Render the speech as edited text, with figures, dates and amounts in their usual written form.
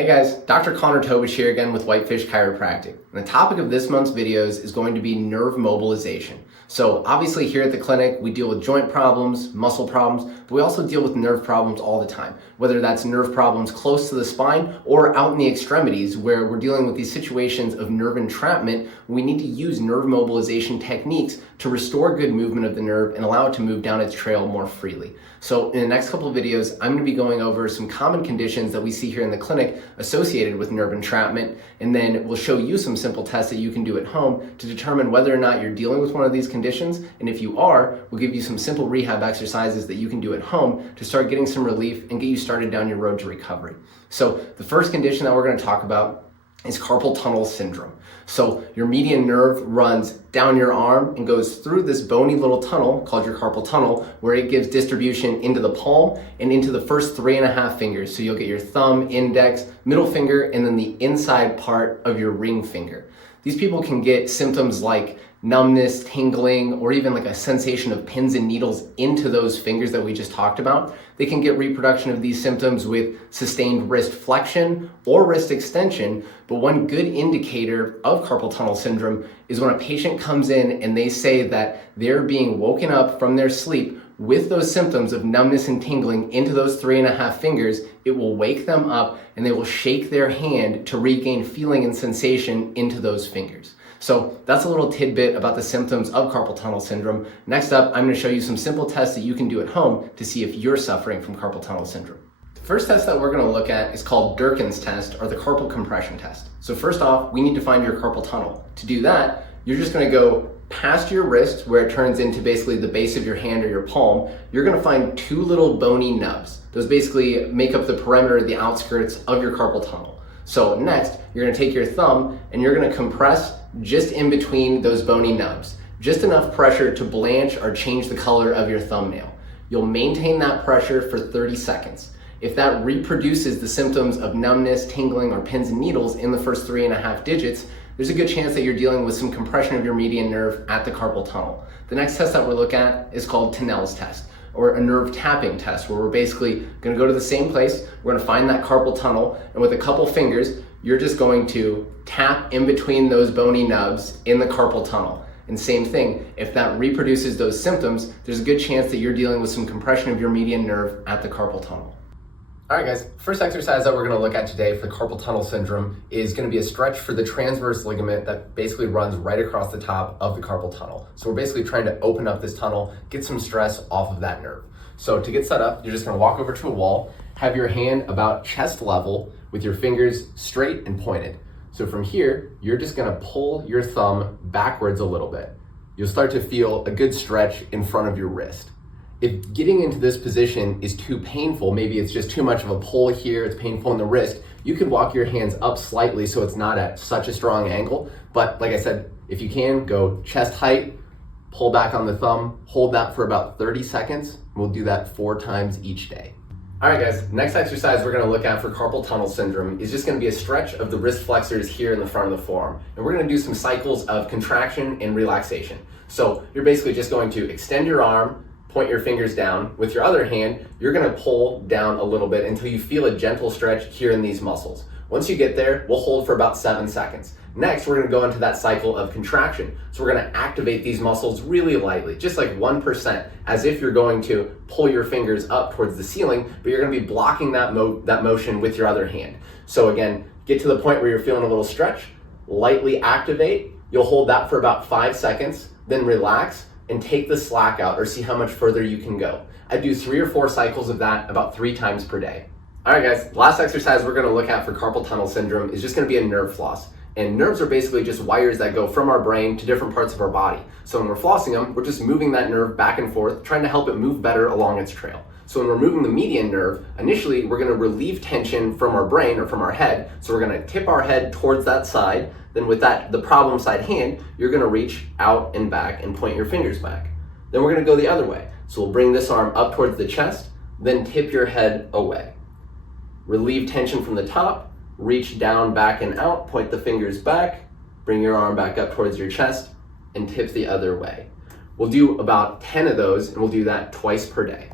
Hey guys, Dr. Tobisch here again with Whitefish Chiropractic. And the topic of this month's videos is going to be nerve mobilization. So obviously here at the clinic, we deal with joint problems, muscle problems, but we also deal with nerve problems all the time. Whether that's nerve problems close to the spine or out in the extremities where we're dealing with these situations of nerve entrapment, we need to use nerve mobilization techniques to restore good movement of the nerve and allow it to move down its trail more freely. So in the next couple of videos, I'm going to be going over some common conditions that we see here in the clinic associated with nerve entrapment, and then we'll show you some simple tests that you can do at home to determine whether or not you're dealing with one of these conditions, and if you are, we'll give you some simple rehab exercises that you can do at home to start getting some relief and get you started down your road to recovery. So the first condition that we're going to talk about is carpal tunnel syndrome. So your median nerve runs down your arm and goes through this bony little tunnel called your carpal tunnel, where it gives distribution into the palm and into the first 3.5 fingers. So you'll get your thumb, index, middle finger, and then the inside part of your ring finger. These people can get symptoms like numbness, tingling, or even like a sensation of pins and needles into those fingers that we just talked about. They can get reproduction of these symptoms with sustained wrist flexion or wrist extension, but one good indicator of carpal tunnel syndrome is when a patient comes in and they say that they're being woken up from their sleep with those symptoms of numbness and tingling into those 3.5 fingers. It will wake them up and they will shake their hand to regain feeling and sensation into those fingers. So that's a little tidbit about the symptoms of carpal tunnel syndrome. Next up, I'm going to show you some simple tests that you can do at home to see if you're suffering from carpal tunnel syndrome. The first test that we're going to look at is called Durkin's test, or the carpal compression test. So first off, we need to find your carpal tunnel. To do that, you're just going to go past your wrist where it turns into basically the base of your hand or your palm. You're going to find 2 little bony nubs. Those basically make up the perimeter, the outskirts of your carpal tunnel. So next, you're going to take your thumb and you're going to compress just in between those bony nubs. Just enough pressure to blanch or change the color of your thumbnail. You'll maintain that pressure for 30 seconds. If that reproduces the symptoms of numbness, tingling, or pins and needles in the first 3.5 digits, there's a good chance that you're dealing with some compression of your median nerve at the carpal tunnel. The next test that we're looking at is called Tinel's test, or a nerve tapping test, where we're basically going to go to the same place, we're going to find that carpal tunnel, and with a couple fingers, you're just going to tap in between those bony nubs in the carpal tunnel. And same thing, if that reproduces those symptoms, there's a good chance that you're dealing with some compression of your median nerve at the carpal tunnel. All right guys, first exercise that we're going to look at today for carpal tunnel syndrome is going to be a stretch for the transverse ligament that basically runs right across the top of the carpal tunnel. So we're basically trying to open up this tunnel, get some stress off of that nerve. So to get set up, you're just going to walk over to a wall, have your hand about chest level with your fingers straight and pointed. So from here, you're just going to pull your thumb backwards a little bit. You'll start to feel a good stretch in front of your wrist. If getting into this position is too painful, maybe it's just too much of a pull here, it's painful in the wrist, you can walk your hands up slightly so it's not at such a strong angle. But like I said, if you can, go chest height, pull back on the thumb, hold that for about 30 seconds. We'll do that 4 times each day. All right guys, next exercise we're going to look at for carpal tunnel syndrome is just going to be a stretch of the wrist flexors here in the front of the forearm. And we're going to do some cycles of contraction and relaxation. So you're basically just going to extend your arm, point your fingers down. With your other hand, you're going to pull down a little bit until you feel a gentle stretch here in these muscles. Once you get there, we'll hold for about 7 seconds. Next, we're going to go into that cycle of contraction. So we're going to activate these muscles really lightly, just like 1%, as if you're going to pull your fingers up towards the ceiling, but you're going to be blocking that motion with your other hand. So again, get to the point where you're feeling a little stretch, lightly activate. You'll hold that for about 5 seconds, then relax and take the slack out or see how much further you can go. I do 3 or 4 cycles of that about 3 times per day. All right guys, last exercise we're going to look at for carpal tunnel syndrome is just going to be a nerve floss. And nerves are basically just wires that go from our brain to different parts of our body. So when we're flossing them, we're just moving that nerve back and forth, trying to help it move better along its trail. So when we're moving the median nerve, initially we're going to relieve tension from our brain or from our head. So we're going to tip our head towards that side. Then with that, the problem side hand, you're going to reach out and back and point your fingers back. Then we're going to go the other way. So we'll bring this arm up towards the chest, then tip your head away. Relieve tension from the top, reach down, back, and out, point the fingers back, bring your arm back up towards your chest, and tip the other way. We'll do about 10 of those, and we'll do that twice per day.